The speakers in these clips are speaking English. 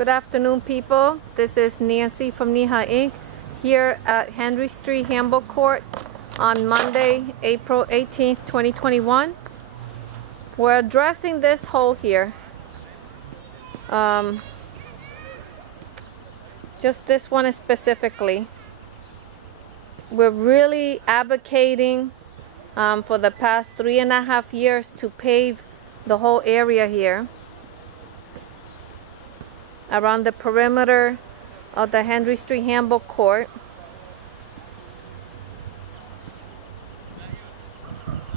Good afternoon, people. This is Nancy from Niha Inc. here at Henry Street Handball Court on Monday, April 18th, 2021. We're addressing this hole here. Just this one specifically. We're really advocating for the past 3.5 years to pave the whole area here around the perimeter of the Henry Street Handball Court.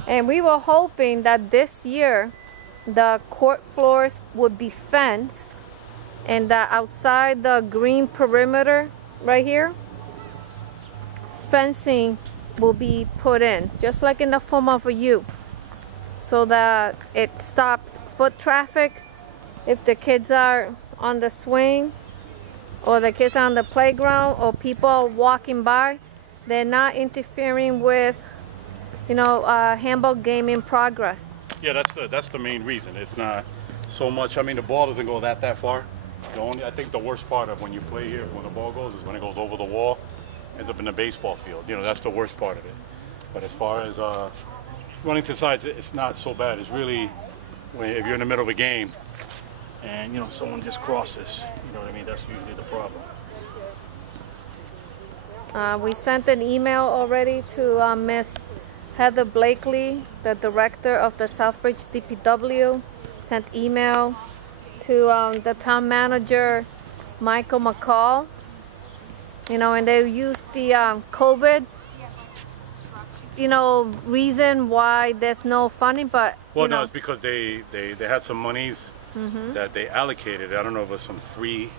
And we were hoping that this year the court floors would be fenced and that outside the green perimeter right here, fencing will be put in, just like in the form of a U, so that it stops foot traffic if the kids are on the swing or the kids are on the playground or people walking by. They're not interfering with, you know, handball game in progress. Yeah, that's the main reason. It's not so much, I mean, the ball doesn't go that far. I think the worst part of when you play here, when the ball goes, is when it goes over the wall, ends up in the baseball field. You know, that's the worst part of it. But as far as running to the sides, it's not so bad. It's really, if you're in the middle of a game and, you know, someone just crosses, you know what I mean, that's usually the problem. We sent an email already to Miss Heather Blakely, the director of the Southbridge DPW, sent email to the town manager, Michael McCall, you know, and they used the COVID, you know, reason why there's no funding, but well, no, it's because they had some monies that they allocated. I don't know if it was some free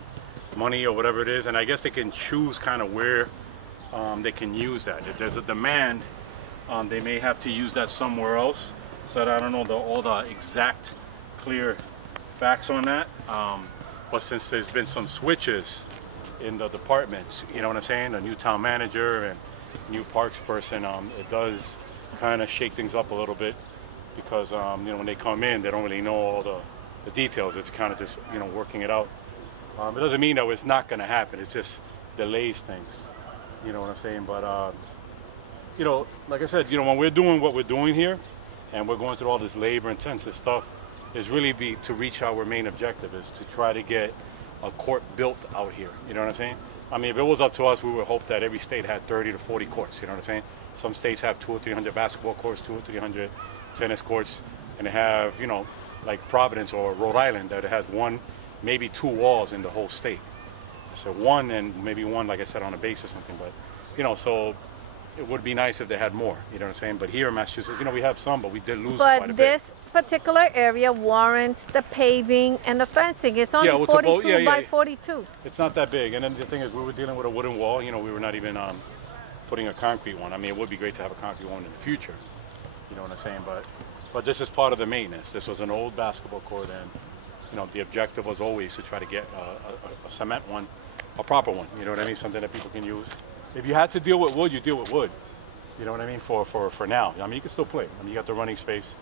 money or whatever it is, and I guess they can choose kind of where they can use that. If there's a demand, they may have to use that somewhere else. So I don't know all the exact clear facts on that. But since there's been some switches in the departments, you know what I'm saying, a new town manager and new parks person, it does kind of shake things up a little bit, because you know, when they come in, they don't really know all the details. It's kind of just, you know, working it out. It doesn't mean that it's not going to happen. It just delays things, you know what I'm saying. But you know, like I said, you know, when we're doing what we're doing here and we're going through all this labor intensive stuff, is really to reach our main objective, is to try to get a court built out here. You know what I'm saying? I mean, if it was up to us, we would hope that every state had 30 to 40 courts. You know what I'm saying? Some states have 200 or 300 basketball courts, 200 or 300 tennis courts, and they have, you know, like Providence or Rhode Island, that it has one, maybe two walls in the whole state. So one, and maybe one, like I said, on a base or something. But, you know, so it would be nice if they had more, you know what I'm saying? But here in Massachusetts, you know, we have some, but we did lose quite a bit. But this particular area warrants the paving and the fencing. It's only 42 by 42. It's not that big. And then the thing is, we were dealing with a wooden wall. You know, we were not even putting a concrete one. I mean, it would be great to have a concrete one in the future. You know what I'm saying? But this is part of the maintenance. This was an old basketball court, and, you know, the objective was always to try to get a cement one, a proper one. You know what I mean? Something that people can use. If you had to deal with wood, you deal with wood. You know what I mean? For now. I mean, you can still play. I mean, you got the running space.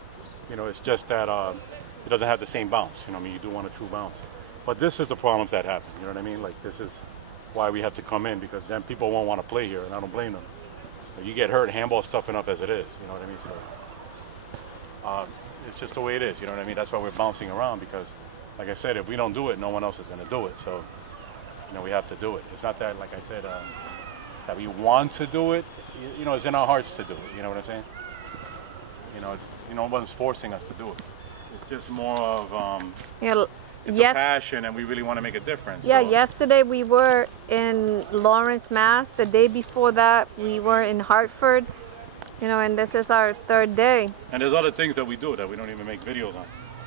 You know, it's just that it doesn't have the same bounce. You know what I mean? You do want a true bounce. But this is the problems that happen. You know what I mean? Like, this is why we have to come in, because then people won't want to play here, and I don't blame them. You get hurt, handball's tough enough as it is. You know what I mean? So it's just the way it is. You know what I mean? That's why we're bouncing around, because, like I said, if we don't do it, no one else is going to do it. So, you know, we have to do it. It's not that, like I said, that we want to do it. You know, it's in our hearts to do it. You know what I'm saying? You know, it's, you know, no one's forcing us to do it. It's just more of it's a passion, and we really want to make a difference. Yeah, so. Yesterday we were in Lawrence, Mass. The day before that we were in Hartford. You know, and this is our third day. And there's other things that we do that we don't even make videos on.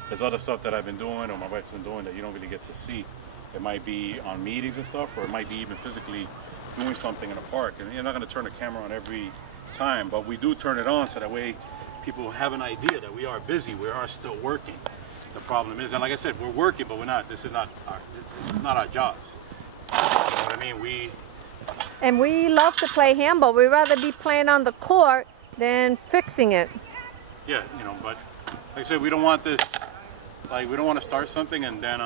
There's other stuff that I've been doing, or my wife's been doing, that you don't really get to see. It might be on meetings and stuff, or it might be even physically doing something in a park. And you're not going to turn the camera on every time, but we do turn it on so that way people have an idea that we are busy, we are still working. The problem is, and like I said, we're working, but we're not. This is not our jobs. You know what I mean? And we love to play handball. We'd rather be playing on the court than fixing it. Yeah, you know, but like I said, we don't want this. Like, we don't want to start something and then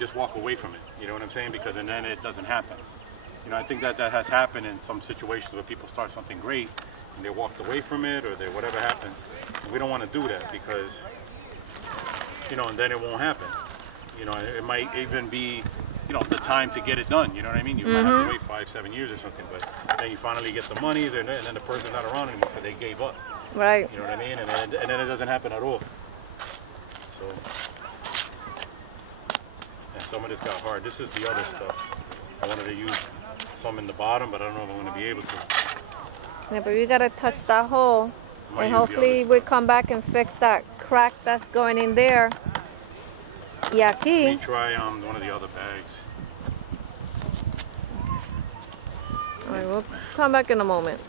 just walk away from it. You know what I'm saying? Because and then it doesn't happen. You know, I think that has happened in some situations where people start something great and they walked away from it, or they whatever happened. And we don't want to do that because, you know, and then it won't happen. You know, it might even be, you know, the time to get it done. You know what I mean? You might have to wait 5-7 years or something, but then you finally get the money, and then the person's not around anymore because they gave up. Right. You know what I mean? And then it doesn't happen at all. So, and some of this got hard. This is the other stuff. I wanted to use some in the bottom, but I don't know if I'm going to be able to. Yeah, but you gotta touch that hole, Might and use the hopefully other we stuff. come back and fix that crack that's going in there. Y Let me aquí. try one of the other bags. All right, we'll come back in a moment.